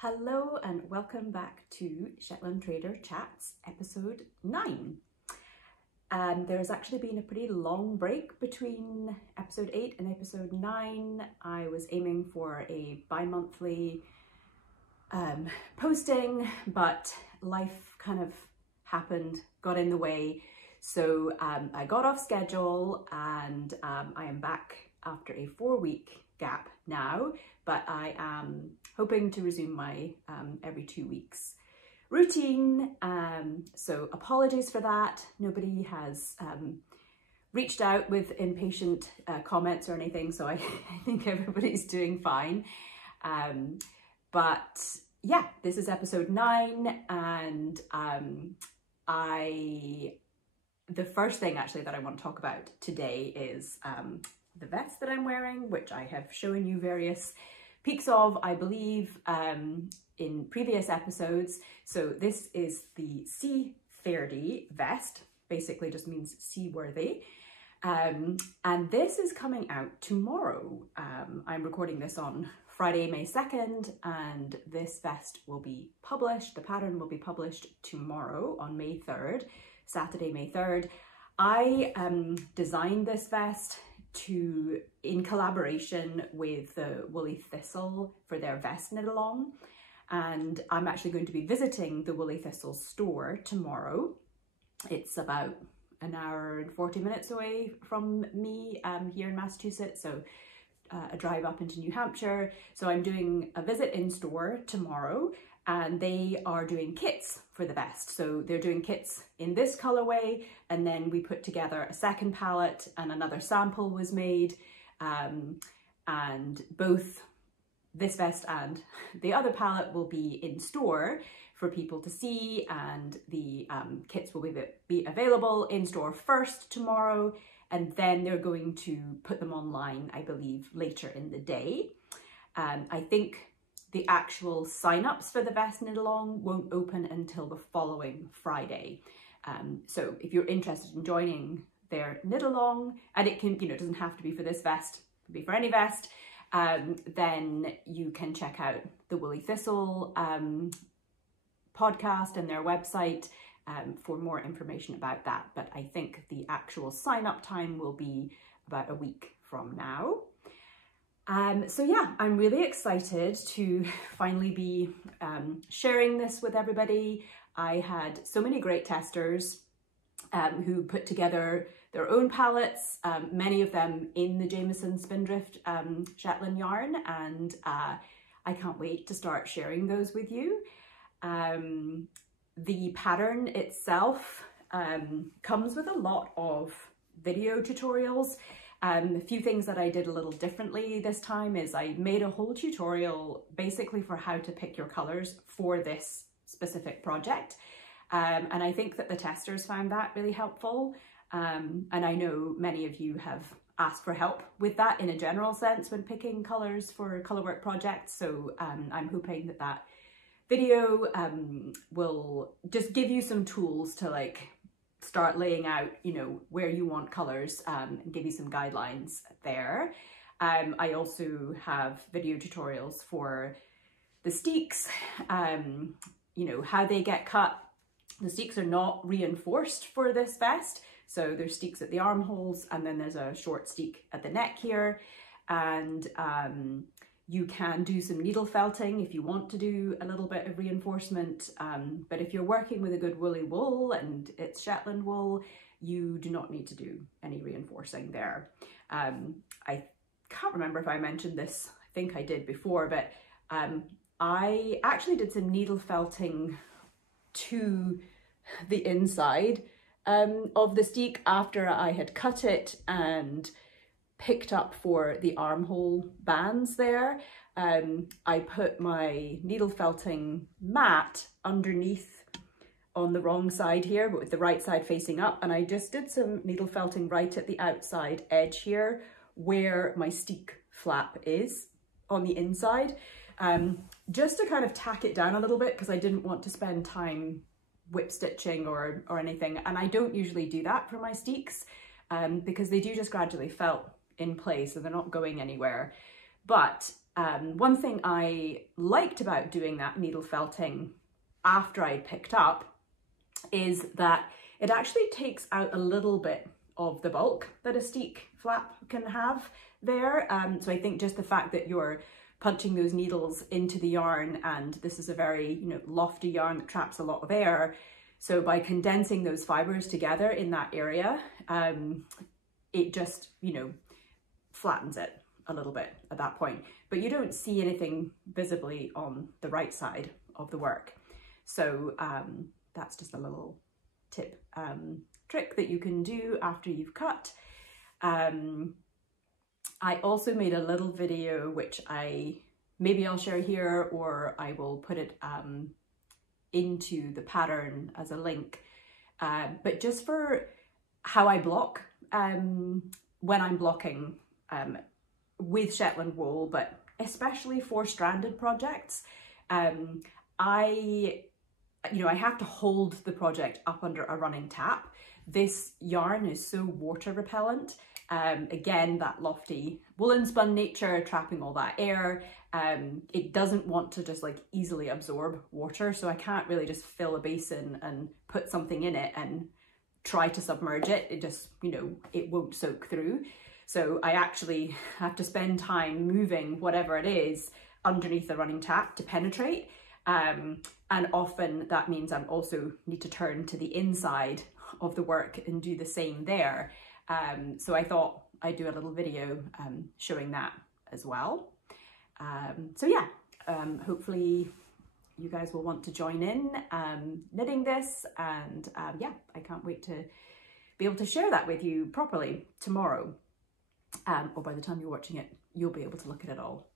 Hello and welcome back to Shetland Trader Chats episode 9. There's actually been a pretty long break between episode 8 and episode 9. I was aiming for a bi-monthly posting, but life kind of happened, got in the way. So I got off schedule and I am back after a 4-week gap now, but I am hoping to resume my every 2 weeks routine. So apologies for that. Nobody has reached out with impatient comments or anything, so I think everybody's doing fine. But yeah, this is episode 9, and the first thing actually that I want to talk about today is the vest that I'm wearing, which I have shown you various peaks of, I believe, in previous episodes. So this is the C30 Vest, basically just means seaworthy. And this is coming out tomorrow. I'm recording this on Friday, May 2nd, and this vest will be published, the pattern will be published tomorrow on May 3rd, Saturday, May 3rd. I designed this vest in collaboration with the Woolly Thistle for their vest knit along, and I'm actually going to be visiting the Woolly Thistle store tomorrow. It's about an hour and 40 minutes away from me here in Massachusetts, so a drive up into New Hampshire. So I'm doing a visit in store tomorrow, and they are doing kits for the vest. So they're doing kits in this colorway, and then we put together a second palette and another sample was made. And both this vest and the other palette will be in store for people to see, and the kits will be available in store first tomorrow, and then they're going to put them online, I believe, later in the day. I think the actual sign-ups for the vest knit along won't open until the following Friday. So if you're interested in joining their knit along, and it can, it doesn't have to be for this vest, it can be for any vest, then you can check out the Woolly Thistle podcast and their website for more information about that. But I think the actual sign-up time will be about a week from now. So yeah, I'm really excited to finally be sharing this with everybody. I had so many great testers who put together their own palettes, many of them in the Jameson Spindrift Shetland yarn, and I can't wait to start sharing those with you. The pattern itself comes with a lot of video tutorials. A few things that I did a little differently this time is I made a whole tutorial basically for how to pick your colors for this specific project. And I think that the testers found that really helpful. And I know many of you have asked for help with that in a general sense when picking colors for colorwork projects. So I'm hoping that that video will just give you some tools to start laying out, where you want colors, and give you some guidelines there. I also have video tutorials for the steeks, how they get cut. The steeks are not reinforced for this vest. So there's steeks at the armholes, and then there's a short steek at the neck here. And you can do some needle felting if you want to do a little bit of reinforcement. But if you're working with a good woolly wool and it's Shetland wool, you do not need to do any reinforcing there. I can't remember if I mentioned this, I think I did before, but I actually did some needle felting to the inside of the steek after I had cut it and picked up for the armhole bands there. I put my needle felting mat underneath on the wrong side here, but with the right side facing up, and I just did some needle felting right at the outside edge here where my steek flap is on the inside, just to kind of tack it down a little bit because I didn't want to spend time whip stitching or anything, and I don't usually do that for my steeks because they do just gradually felt in place, so they're not going anywhere. But One thing I liked about doing that needle felting after I picked up is that it actually takes out a little bit of the bulk that a steek flap can have there. So I think just the fact that you're punching those needles into the yarn, and this is a very, you know, lofty yarn that traps a lot of air. So by condensing those fibers together in that area, it just, you know, flattens it a little bit at that point. But you don't see anything visibly on the right side of the work. So that's just a little tip, trick that you can do after you've cut. I also made a little video, which maybe I'll share here, or I will put it into the pattern as a link, but just for how I block when I'm blocking with Shetland wool, but especially for stranded projects. I have to hold the project up under a running tap. This yarn is so water repellent. Again, that lofty woolen spun nature trapping all that air. It doesn't want to just like easily absorb water. So I can't really just fill a basin and put something in it and try to submerge it. It just, you know, it won't soak through. So I actually have to spend time moving whatever it is underneath the running tap to penetrate. And often that means I also need to turn to the inside of the work and do the same there. So I thought I'd do a little video showing that as well. So yeah, hopefully you guys will want to join in knitting this, and yeah, I can't wait to be able to share that with you properly tomorrow. Or by the time you're watching it, you'll be able to look at it all.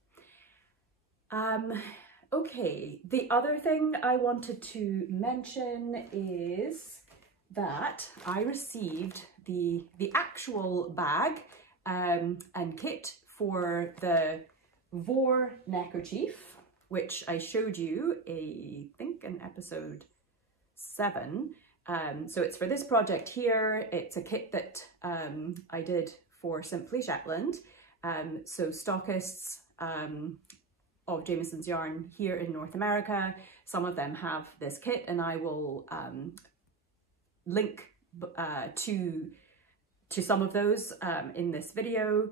Okay, the other thing I wanted to mention is that I received the actual bag and kit for the Voar neckerchief, which I showed you, I think in episode 7. So it's for this project here. It's a kit that I did for Simply Shetland. So stockists of Jamieson's yarn here in North America, some of them have this kit, and I will link to some of those in this video.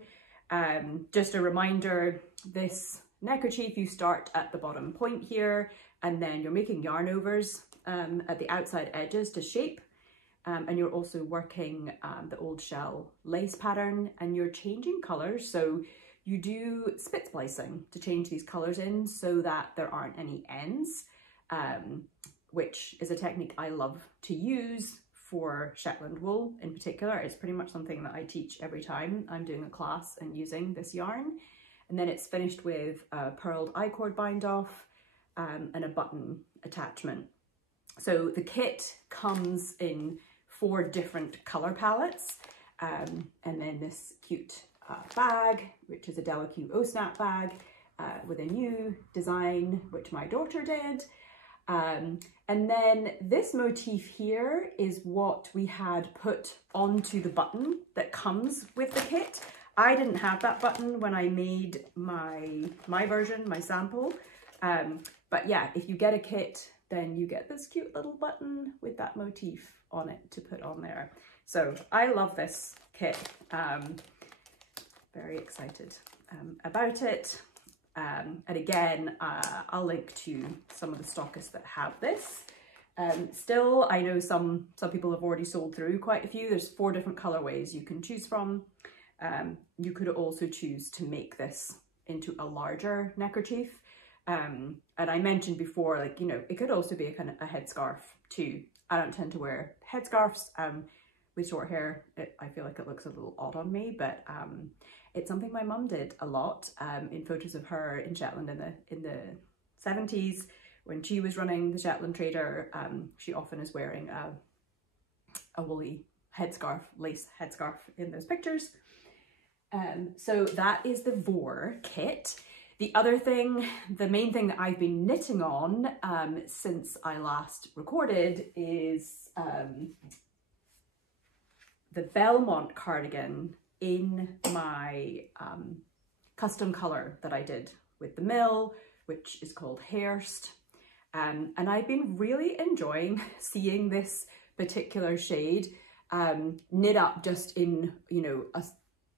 Just a reminder, this neckerchief, you start at the bottom point here, and then you're making yarn overs at the outside edges to shape, and you're also working the old shell lace pattern, and you're changing colors. So you do spit splicing to change these colors in so that there aren't any ends, which is a technique I love to use for Shetland wool in particular. It's pretty much something that I teach every time I'm doing a class and using this yarn. And then it's finished with a purled I-cord bind off and a button attachment. So the kit comes in 4 different color palettes, and then this cute bag, which is a Delicue O-Snap bag with a new design, which my daughter did. And then this motif here is what we had put onto the button that comes with the kit. I didn't have that button when I made my version, my sample. But yeah, if you get a kit, then you get this cute little button with that motif on it to put on there. So I love this kit. Very excited about it. And again, I'll link to some of the stockists that have this. Still, I know some people have already sold through quite a few. There's 4 different colorways you can choose from. You could also choose to make this into a larger neckerchief. And I mentioned before, like, you know, it could also be a kind of a headscarf too. I don't tend to wear headscarves with short hair. I feel like it looks a little odd on me, but it's something my mum did a lot in photos of her in Shetland in the 70s when she was running the Shetland Trader. She often is wearing a woolly headscarf, lace headscarf in those pictures. So that is the Voar kit. The other thing, the main thing that I've been knitting on since I last recorded is the Belmont cardigan in my custom color that I did with the mill, which is called Hairst. And I've been really enjoying seeing this particular shade knit up just in, you know,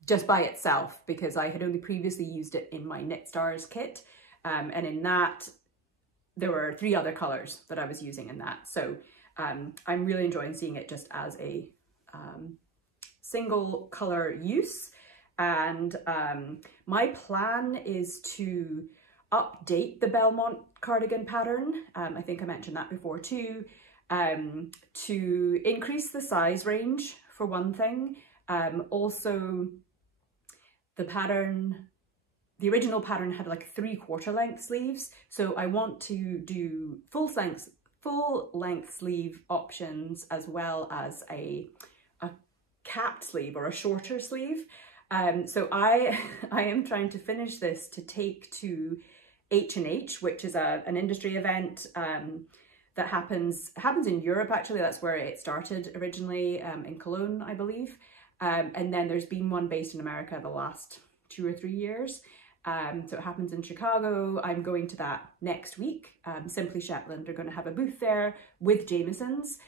just by itself, because I had only previously used it in my Knit Stars kit. And in that, there were 3 other colours that I was using in that. So I'm really enjoying seeing it just as a single colour use. And my plan is to update the Belmont Cardigan pattern. I think I mentioned that before too, to increase the size range for one thing. Also, the pattern, the original pattern had like 3/4 length sleeves, so I want to do full length sleeve options, as well as a capped sleeve or a shorter sleeve. So I am trying to finish this to take to H&H, which is an industry event that happens in Europe. Actually, that's where it started originally, in Cologne, I believe. And then there's been one based in America the last 2 or 3 years. So it happens in Chicago. I'm going to that next week. Simply Shetland are going to have a booth there with Jameson's.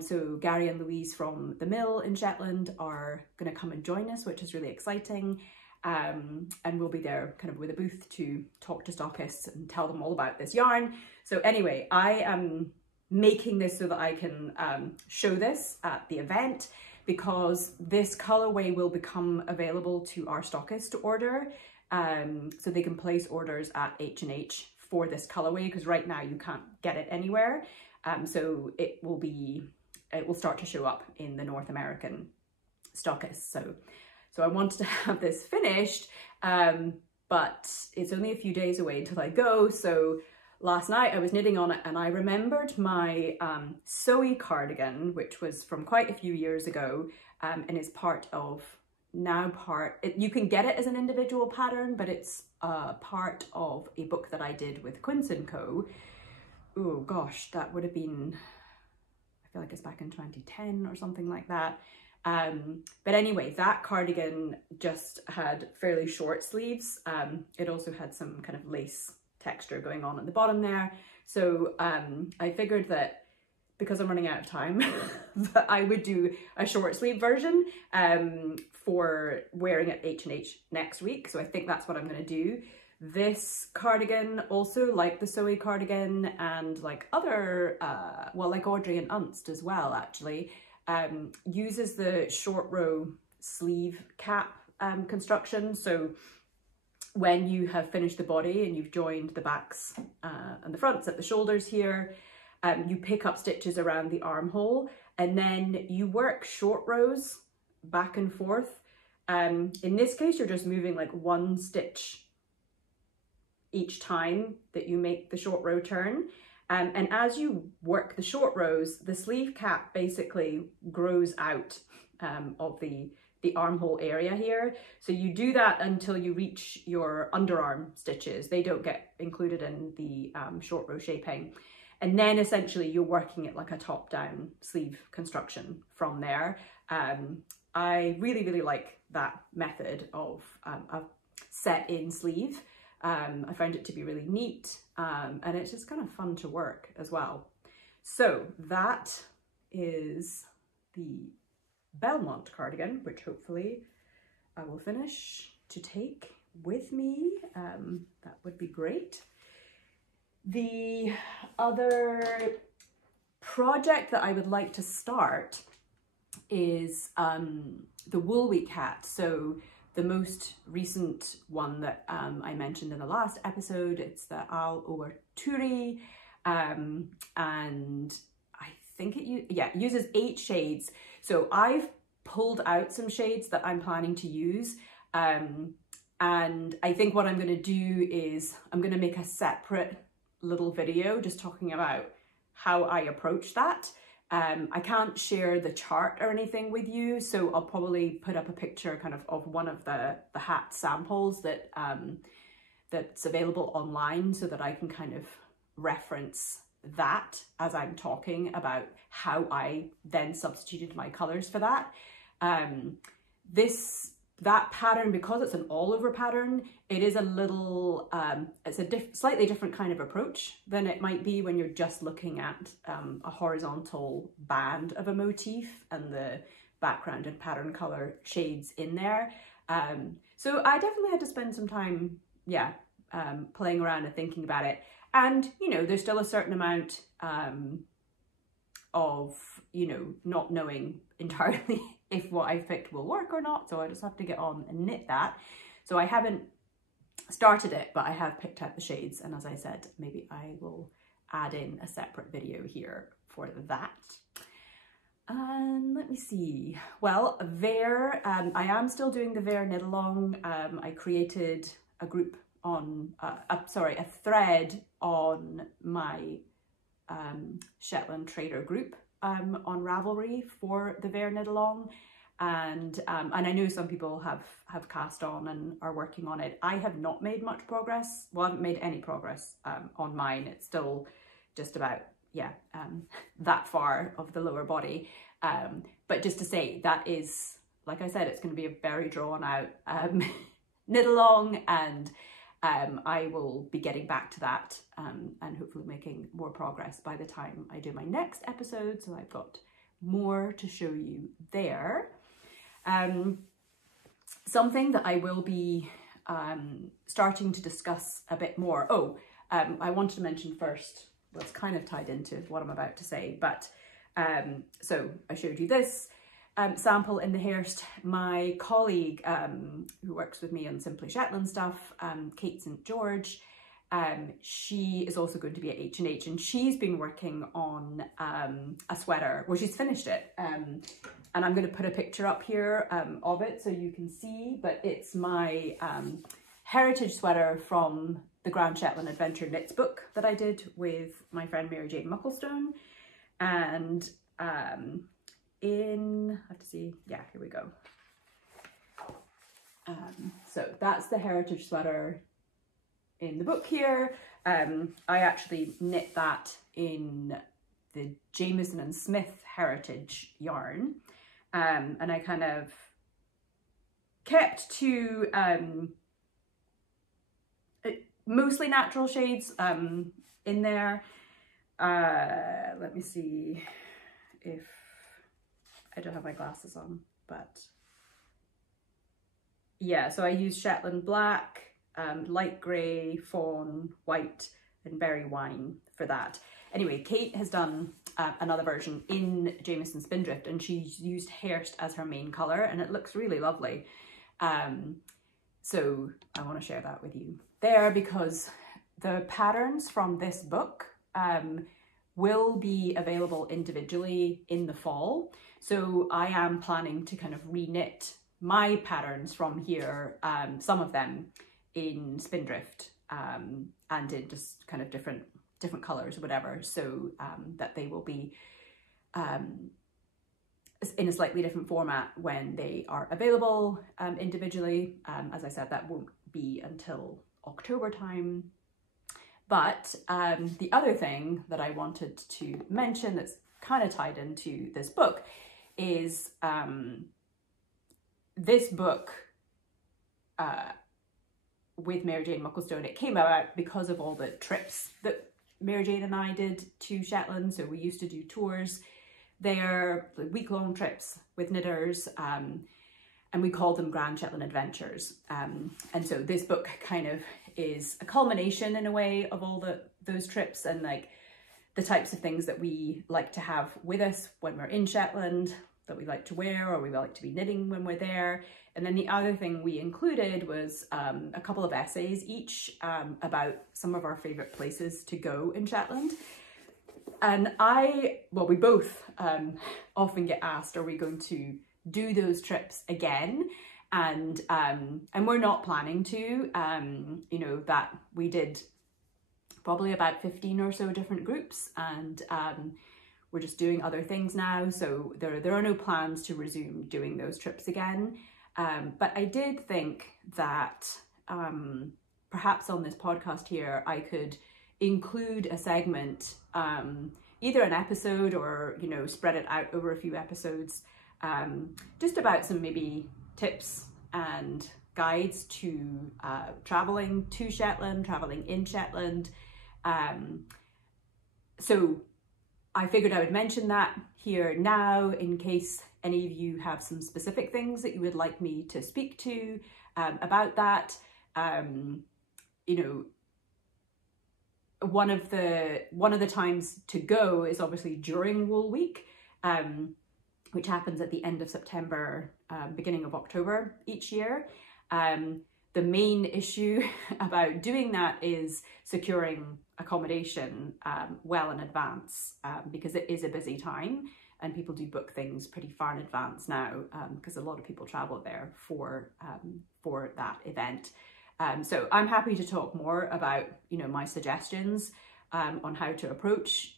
So Gary and Louise from the mill in Shetland are going to come and join us, which is really exciting. And we'll be there kind of with a booth to talk to stockists and tell them all about this yarn. So anyway, I am making this so that I can show this at the event, because this colorway will become available to our stockists to order. So they can place orders at H&H for this colorway, because right now you can't get it anywhere. So it will start to show up in the North American stockists. So I wanted to have this finished, but it's only a few days away until I go. So last night I was knitting on it, and I remembered my sewy cardigan, which was from quite a few years ago, and is you can get it as an individual pattern, but it's part of a book that I did with Quince & Co. Oh gosh, that would have been, I feel like it's back in 2010 or something like that. But anyway, that cardigan just had fairly short sleeves. It also had some kind of lace texture going on at the bottom there. So I figured that because I'm running out of time, that I would do a short sleeve version for wearing at H&H next week. So I think that's what I'm going to do. This cardigan, also like the sewy cardigan and like other, well, like Audrey and Unst as well, actually, uses the short row sleeve cap construction. So when you have finished the body and you've joined the backs and the fronts at the shoulders here, you pick up stitches around the armhole, and then you work short rows back and forth. In this case, you're just moving like 1 stitch each time that you make the short row turn. And as you work the short rows, the sleeve cap basically grows out of the armhole area here. So you do that until you reach your underarm stitches. They don't get included in the short row shaping. And then essentially you're working it like a top-down sleeve construction from there. I really, really like that method of a set-in sleeve. I found it to be really neat, and it's just kind of fun to work as well. So that is the Belmont cardigan, which hopefully I will finish to take with me. That would be great. The other project that I would like to start is the Woolwe Hat. So the most recent one that I mentioned in the last episode, it's the Al Over Turi, and I think it uses 8 shades. So I've pulled out some shades that I'm planning to use, and I think what I'm going to do is I'm going to make a separate little video just talking about how I approach that. I can't share the chart or anything with you, so I'll probably put up a picture kind of one of the hat samples that that's available online, so that I can kind of reference that as I'm talking about how I then substituted my colours for that. This that pattern, because it's an all over pattern, it is a little, it's a slightly different kind of approach than it might be when you're just looking at a horizontal band of a motif and the background and pattern color shades in there. So I definitely had to spend some time, yeah, playing around and thinking about it. And, you know, there's still a certain amount of, you know, not knowing entirely if what I've picked will work or not. So I just have to get on and knit that. So I haven't started it, but I have picked out the shades. And as I said, maybe I will add in a separate video here for that. And let me see. Well, Vair, I am still doing the Vair knit along. I created a group on, a thread on my Shetland Trader group on Ravelry for the Vair knit along, and I know some people have cast on and are working on it. I have not made much progress. Well, I haven't made any progress on mine. It's still just about, yeah, that far of the lower body. But just to say, that is, like I said, it's going to be a very drawn out knit along, and I will be getting back to that and hopefully making more progress by the time I do my next episode. So I've got more to show you there. Something that I will be starting to discuss a bit more. I wanted to mention first, well, it's kind of tied into what I'm about to say, but so I showed you this sample in the Hairst. My colleague who works with me on Simply Shetland stuff, Kate St. George, she is also going to be at H&H, and she's been working on a sweater. Well, she's finished it, and I'm going to put a picture up here of it so you can see, but it's my heritage sweater from the Grand Shetland Adventure Knits book that I did with my friend Mary Jane Mucklestone. And I have to see, yeah, here we go. So that's the heritage sweater in the book here. I actually knit that in the Jameson and Smith heritage yarn, and I kind of kept to mostly natural shades in there. Let me see if I don't have my glasses on, but yeah, so I used Shetland black, light grey, fawn, white, and berry wine for that. Anyway, Kate has done another version in Jameson Spindrift, and she's used Hairst as her main colour, and it looks really lovely. So I want to share that with you there, because the patterns from this book will be available individually in the fall. So I am planning to kind of re-knit my patterns from here, some of them in Spindrift and in just kind of different colours or whatever, so that they will be in a slightly different format when they are available individually. As I said, that won't be until October time. But the other thing that I wanted to mention that's kind of tied into this book is this book with Mary Jane Mucklestone. It came about because of all the trips that Mary Jane and I did to Shetland. So we used to do tours there, week-long trips with knitters, and we called them Grand Shetland Adventures. And so this book kind of is a culmination in a way of all those trips, and like the types of things that we like to have with us when we're in Shetland, that we like to wear or we like to be knitting when we're there. And then the other thing we included was a couple of essays each about some of our favourite places to go in Shetland. And we both often get asked, are we going to do those trips again? And we're not planning to. You know, that we did probably about 15 or so different groups, and we're just doing other things now. So there are no plans to resume doing those trips again. But I did think that perhaps on this podcast here, I could include a segment, either an episode or, you know, spread it out over a few episodes, just about some maybe tips and guides to traveling to Shetland, traveling in Shetland. So I figured I would mention that here now in case any of you have some specific things that you would like me to speak to about that. You know, one of the times to go is obviously during Wool Week, which happens at the end of September, beginning of October each year. The main issue about doing that is securing accommodation well in advance, because it is a busy time and people do book things pretty far in advance now, because a lot of people travel there for that event. So I'm happy to talk more about, you know, my suggestions on how to approach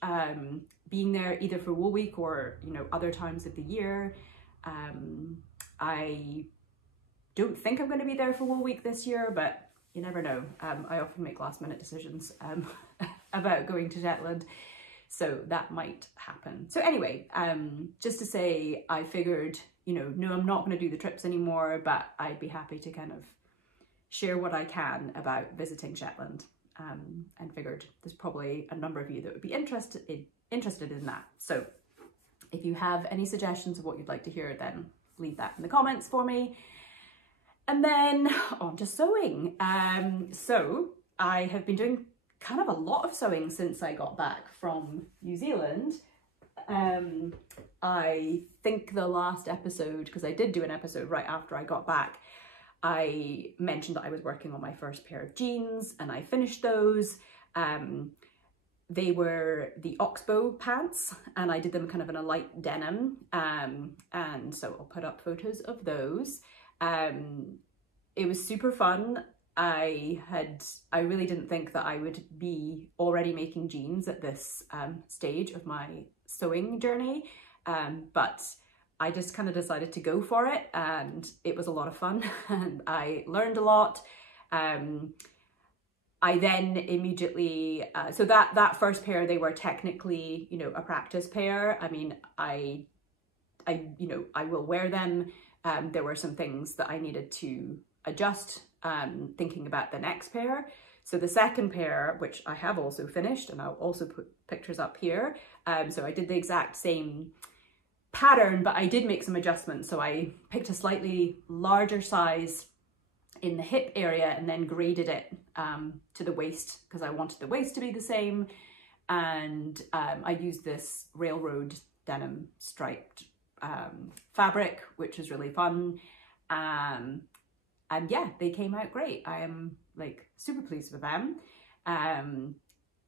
being there either for Wool Week or, you know, other times of the year. I don't think I'm going to be there for Wool Week this year, but you never know. I often make last minute decisions about going to Shetland, so that might happen. So anyway, just to say, I figured, you know, no, I'm not going to do the trips anymore, but I'd be happy to kind of share what I can about visiting Shetland, and figured there's probably a number of you that would be interested in that. So if you have any suggestions of what you'd like to hear, then leave that in the comments for me. And then on to sewing. So I have been doing kind of a lot of sewing since I got back from New Zealand. I think the last episode, because I did do an episode right after I got back, I mentioned that I was working on my first pair of jeans and I finished those. They were the Oxbow pants and I did them kind of in a light denim. And so I'll put up photos of those. It was super fun. I really didn't think that I would be already making jeans at this stage of my sewing journey, but I just kind of decided to go for it and it was a lot of fun and I learned a lot. I then immediately, so that first pair, they were technically, you know, a practice pair. I mean, I will wear them. There were some things that I needed to adjust, thinking about the next pair. So the second pair, which I have also finished, and I'll also put pictures up here. So I did the exact same pattern, but I did make some adjustments. So I picked a slightly larger size in the hip area and then graded it to the waist because I wanted the waist to be the same. And I used this railroad denim striped fabric, which was really fun. And yeah, they came out great. I am like super pleased with them.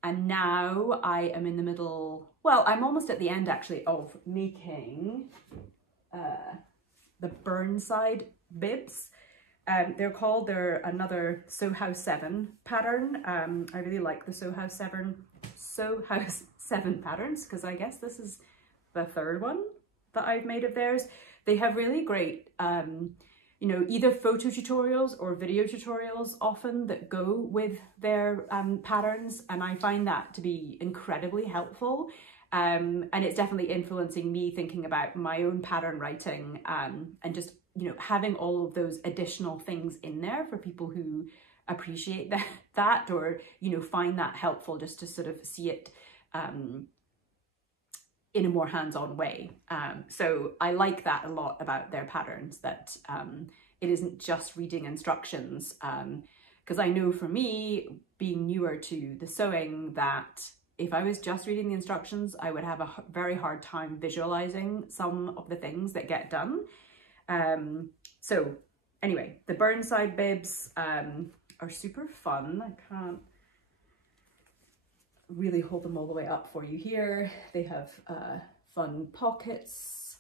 And now I am in the middle, well, I'm almost at the end actually of making the Burnside Bibs. They're another Sew House 7 pattern. I really like the Sew House 7 patterns because I guess this is the third one that I've made of theirs. They have really great, you know, either photo tutorials or video tutorials often that go with their patterns, and I find that to be incredibly helpful. And it's definitely influencing me thinking about my own pattern writing, and just, you know, having all of those additional things in there for people who appreciate that or, you know, find that helpful just to sort of see it in a more hands-on way. So I like that a lot about their patterns, that it isn't just reading instructions. Because I know for me, being newer to the sewing, that if I was just reading the instructions, I would have a very hard time visualizing some of the things that get done. So anyway, the Burnside Bibs are super fun. I can't really hold them all the way up for you here. They have fun pockets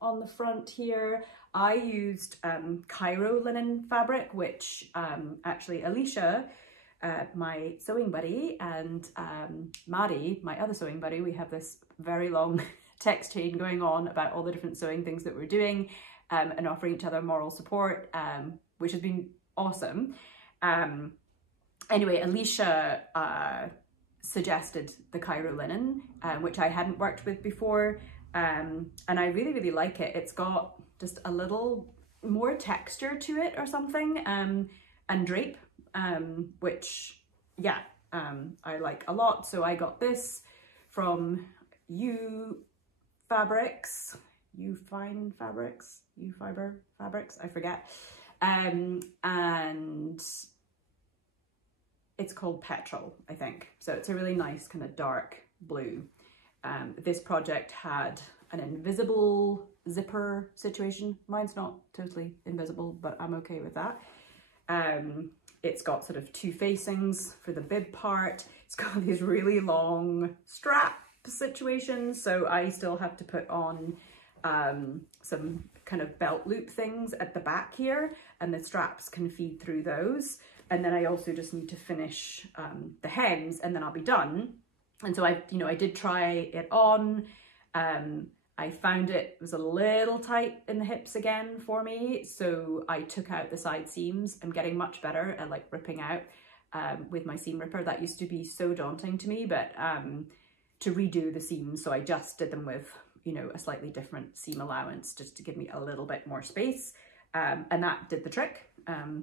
on the front here. I used Cairo linen fabric, which actually Alicia, my sewing buddy, and Maddie, my other sewing buddy, we have this very long text chain going on about all the different sewing things that we're doing, and offering each other moral support, which has been awesome. Anyway, Alicia suggested the Cairo linen, which I hadn't worked with before, and I really, really like it. It's got just a little more texture to it or something, and drape, which, yeah, I like a lot. So I got this from Fiber Fabrics, I forget. And it's called Petrol, I think. So it's a really nice kind of dark blue. This project had an invisible zipper situation. Mine's not totally invisible, but I'm okay with that. It's got sort of two facings for the bib part. It's got these really long strap situations, so I still have to put on some kind of belt loop things at the back here, and the straps can feed through those. And then I also just need to finish the hems, and then I'll be done. And so I did try it on. I found it was a little tight in the hips again for me, so I took out the side seams. I'm getting much better at like ripping out with my seam ripper. That used to be so daunting to me, but to redo the seams, so I just did them with, you know, a slightly different seam allowance just to give me a little bit more space, and that did the trick.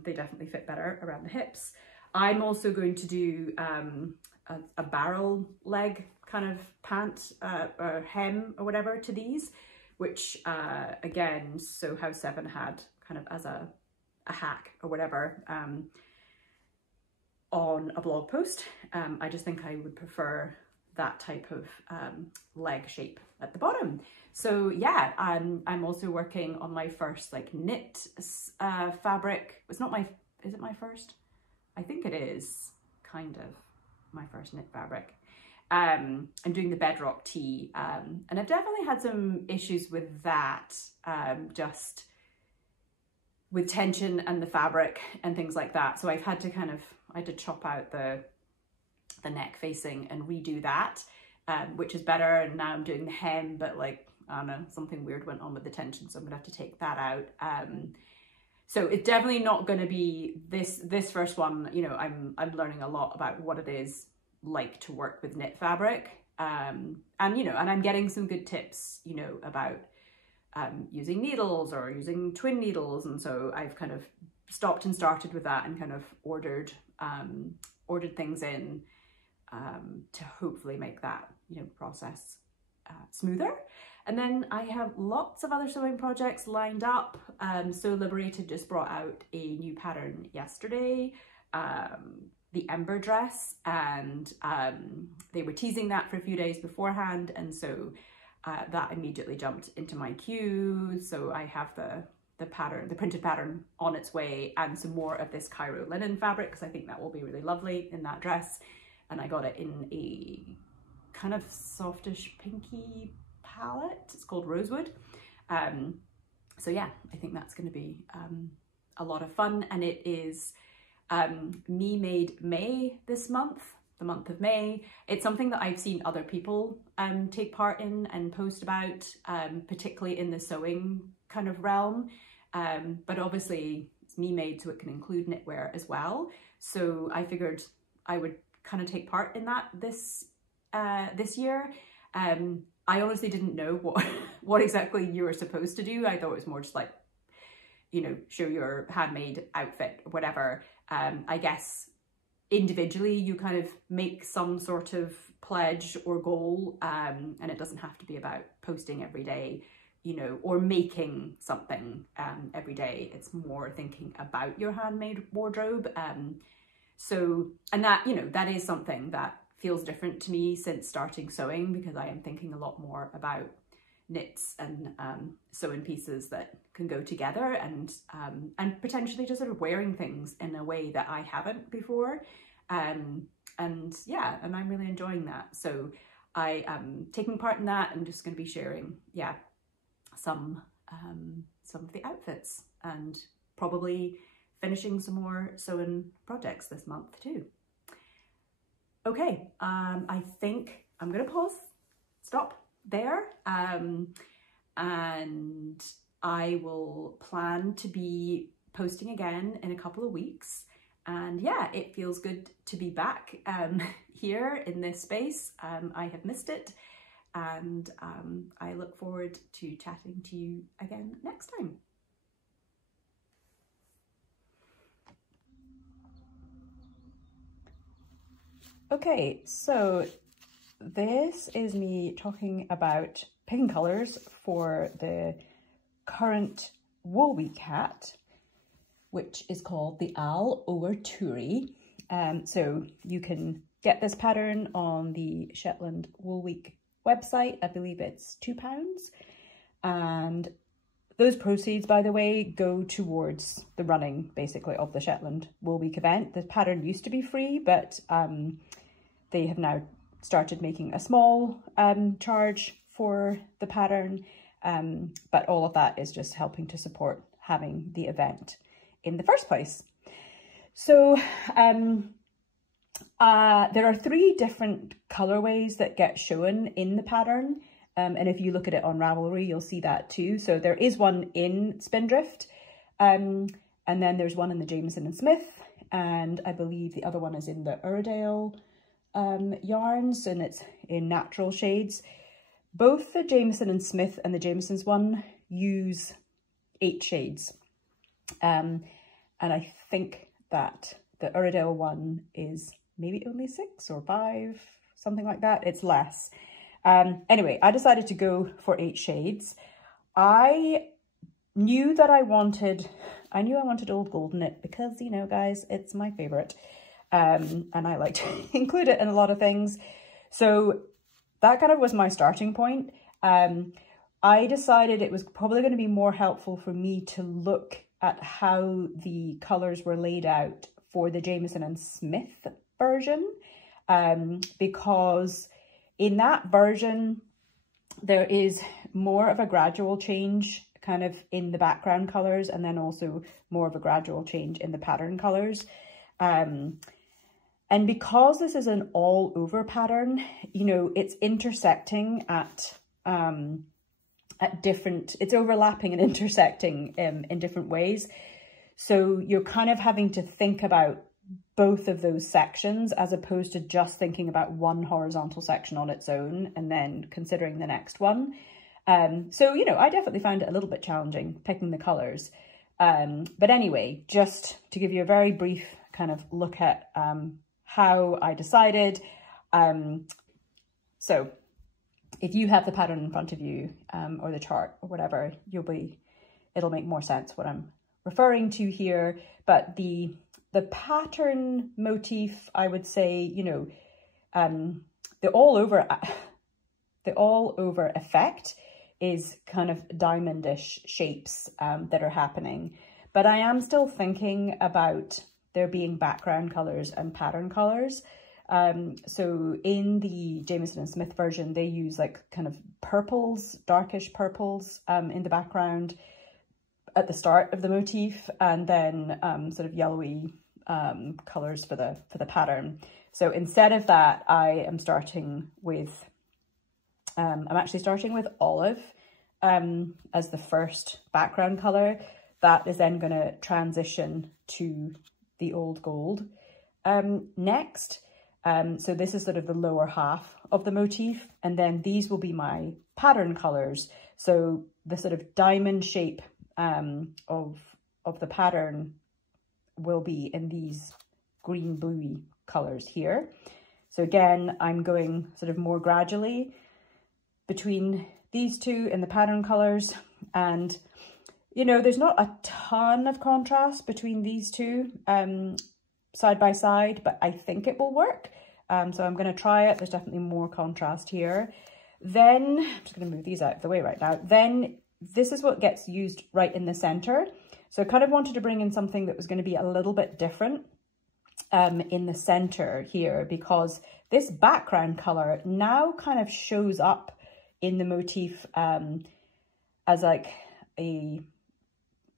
They definitely fit better around the hips. I'm also going to do a barrel leg kind of pant or hem or whatever to these, which again, so House 7 had kind of as a hack or whatever on a blog post. I just think I would prefer that type of leg shape at the bottom. So yeah, I'm also working on my first like knit fabric. It's not my, is it my first? I think it is kind of my first knit fabric. I'm doing the bedrock tee, and I've definitely had some issues with that, just with tension and the fabric and things like that. So I've had to I had to chop out the neck facing and redo that, which is better. And now I'm doing the hem, but like, I don't know, something weird went on with the tension, so I'm gonna have to take that out. So it's definitely not going to be this first one. You know, I'm learning a lot about what it is like to work with knit fabric, and you know, and I'm getting some good tips, you know, about using needles or using twin needles, and so I've kind of stopped and started with that and kind of ordered things in to hopefully make that, you know, process smoother. And then I have lots of other sewing projects lined up. Sew Liberated just brought out a new pattern yesterday, the Ember dress, and they were teasing that for a few days beforehand, and so that immediately jumped into my queue. So I have the pattern, the printed pattern on its way, and some more of this Cairo linen fabric, because I think that will be really lovely in that dress. And I got it in a kind of softish pinky palette. It's called Rosewood. So yeah, I think that's going to be a lot of fun, and it is Me Made May this month, the month of May. It's something that I've seen other people take part in and post about, particularly in the sewing kind of realm, but obviously it's me made, so it can include knitwear as well. So I figured I would kind of take part in that this year. I honestly didn't know what exactly you were supposed to do. I thought it was more just like, you know, show your handmade outfit or whatever. I guess individually you kind of make some sort of pledge or goal, and it doesn't have to be about posting every day, you know, or making something every day. It's more thinking about your handmade wardrobe. So, and that, you know, that is something that feels different to me since starting sewing, because I am thinking a lot more about knits and sewing pieces that can go together, and potentially just sort of wearing things in a way that I haven't before. And yeah, and I'm really enjoying that. So I am taking part in that and just going to be sharing, yeah, some of the outfits, and probably finishing some more sewing projects this month too. Okay, I think I'm gonna stop there, and I will plan to be posting again in a couple of weeks. And yeah, it feels good to be back here in this space. I have missed it, and I look forward to chatting to you again next time. Okay, so this is me talking about picking colours for the current Woolwe Hat, which is called the Al Over Turi. So you can get this pattern on the Shetland Wool Week website. I believe it's £2. And those proceeds, by the way, go towards the running, basically, of the Shetland Wool Week event. The pattern used to be free, but they have now started making a small charge for the pattern. But all of that is just helping to support having the event in the first place. So there are 3 different colorways that get shown in the pattern. And if you look at it on Ravelry, you'll see that too. So there is one in Spindrift, and then there's one in the Jameson and Smith, and I believe the other one is in the Uredale yarns, and it's in natural shades. Both the Jameson and Smith and the Jameson's one use 8 shades. And I think that the Uredale one is maybe only 6 or 5, something like that. It's less. Anyway, I decided to go for 8 shades. I knew I wanted old gold in it because, you know, guys, it's my favorite. And I like to include it in a lot of things. So that kind of was my starting point. I decided it was probably going to be more helpful for me to look at how the colours were laid out for the Jameson and Smith version, because in that version, there is more of a gradual change kind of in the background colours, and then also more of a gradual change in the pattern colours. And because this is an all over pattern, you know, it's intersecting at different, it's overlapping and intersecting in different ways. So you're kind of having to think about both of those sections as opposed to just thinking about one horizontal section on its own and then considering the next one. So, you know, I definitely found it a little bit challenging picking the colours. But anyway, just to give you a very brief kind of look at how I decided. So if you have the pattern in front of you or the chart or whatever, it'll make more sense what I'm referring to here. But the pattern motif, I would say, you know, the all over effect is kind of diamondish shapes that are happening. But I am still thinking about there being background colours and pattern colours. So in the Jameson and Smith version, they use like kind of purples, darkish purples in the background at the start of the motif, and then sort of yellowy colours for the pattern. So instead of that, I am starting with, I'm actually starting with olive as the first background colour. That is then going to transition to the old gold next. So this is sort of the lower half of the motif, and then these will be my pattern colours. So the sort of diamond shape of the pattern will be in these green bluey colours here. So again, I'm going sort of more gradually between these two in the pattern colours, and you know, there's not a ton of contrast between these two side by side, but I think it will work. So I'm going to try it. There's definitely more contrast here. Then I'm just going to move these out of the way right now. Then this is what gets used right in the center. So I kind of wanted to bring in something that was going to be a little bit different in the center here, because this background color now kind of shows up in the motif as like a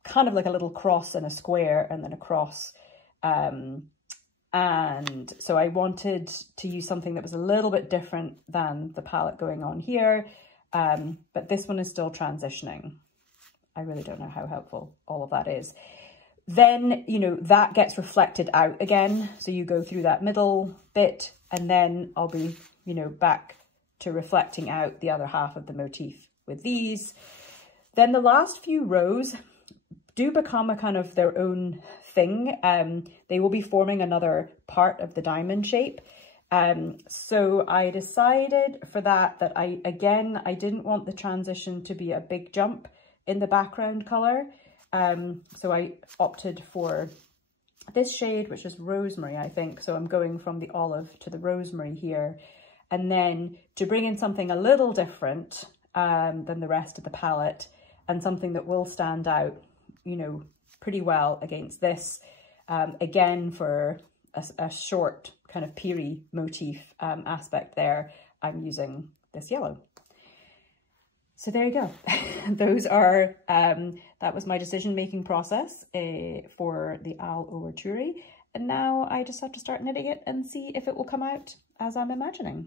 kind of like a little cross and a square and then a cross. And so I wanted to use something that was a little bit different than the palette going on here. But this one is still transitioning. I really don't know how helpful all of that is. Then, you know, that gets reflected out again. So you go through that middle bit, and then I'll be, you know, back to reflecting out the other half of the motif with these. Then the last few rows do become a kind of their own thing. They will be forming another part of the diamond shape. So I decided for that I didn't want the transition to be a big jump in the background colour. So I opted for this shade, which is rosemary, I think. So I'm going from the olive to the rosemary here. And then to bring in something a little different than the rest of the palette, and something that will stand out, you know, pretty well against this, again, for a short kind of peery motif aspect there, I'm using this yellow. So there you go. Those are, that was my decision-making process for the Owl Overture. And now I just have to start knitting it and see if it will come out as I'm imagining.